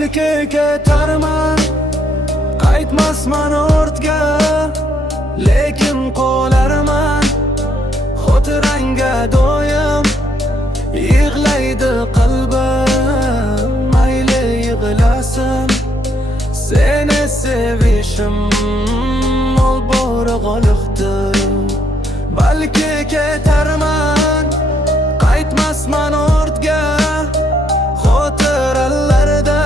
balki ketarman, qaytmasman ortga, lekin qolarman xotirangga doim. Yig'laydi qalbim, mayli yig'lasin, seni sevishim ol bora qolibdi. Balki ketarman, qaytmasman ortga, xotiralarda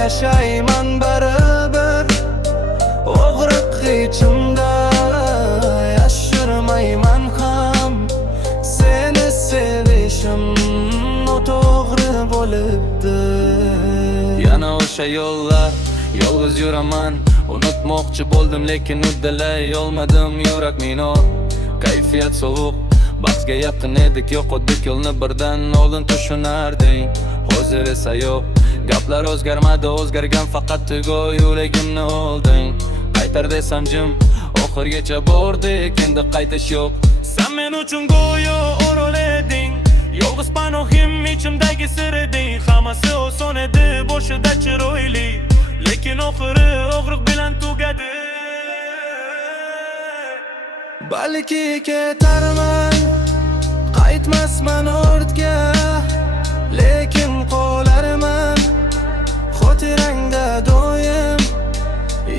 yashayman baribir. Og'riq ichimda yashirmayman ham, seni sevishim noto'g'ri bo'libdi. Yana o'sha yo'llar, yolg'iz yuraman, unutmoqchi bo'ldim lekin uddalay olmadim. Yurak minor, kayfiyat sovuq, baxtga yaqin edik, yo'qotdik yo'lni birdan oldin tushunarding. Hozir esa yo'q, gaplar o'zgarmadi, o'zgargan faqat tugo yuragimni olding. Qaytar desam jim, oxirgacha bordik, endi qaytish yo'q. Sen men uchun go'yo o'rol eding, yolg'iz panohim ichimdagi sir eding. Hammasi oson edi, boshida chiroyli, lekin oxiri og'riq bilan tugadi. Balki ketarman, qaytmasman ortga, lekin qolarman xotirangda doim.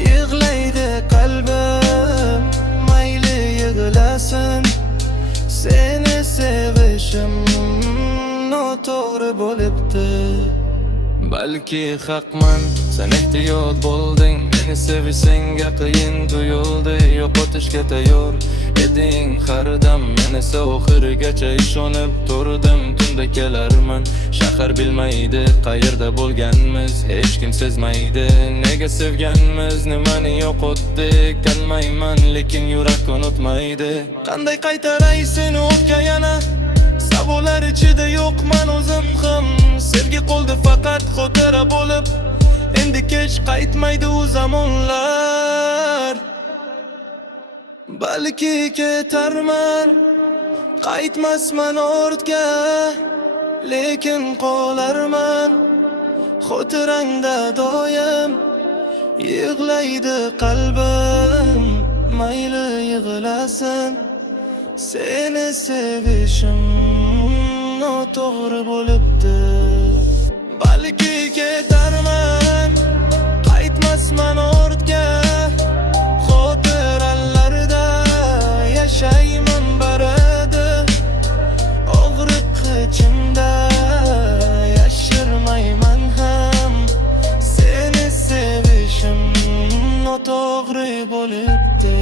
Yig'laydi qalbim, mayli yig'lasin, seni sevishim noto'g'ri bo'libdi. Balki haqman, sen ehtiyot bo'lding, meni sevishingga qiyin tuyuldi. Yo'qotishga tayyor eding har dam, men esa oxirigacha ishonib turdim. Tunda kelarman, shahar bilmaydi qayerda bo'lganmiz, hech kim sezmaydi nega sevganmiz, nimani yo'qotdik. Kalmayman lekin yurak unutmaydi. Qanday qaytaray seni o'tga yana, savollar ichida yo'qman o'zim ham. Sevgi qoldi faqat xotira bo'lib, endi kech qaytmaydi u zamonlar. Balki ketarman, qaytmasman ortga, lekin qolarman xotirangda doim. Yig'laydi qalbim, mayli yig'lasin, seni sevishim noto'g'ri bo'libdi. Balki ketarman, qaytmasman ortga, xotiralarda yashayman barada. Og'riq ichimda yashirmayman ham, seni sevishim noto'g'ri bo'libdi.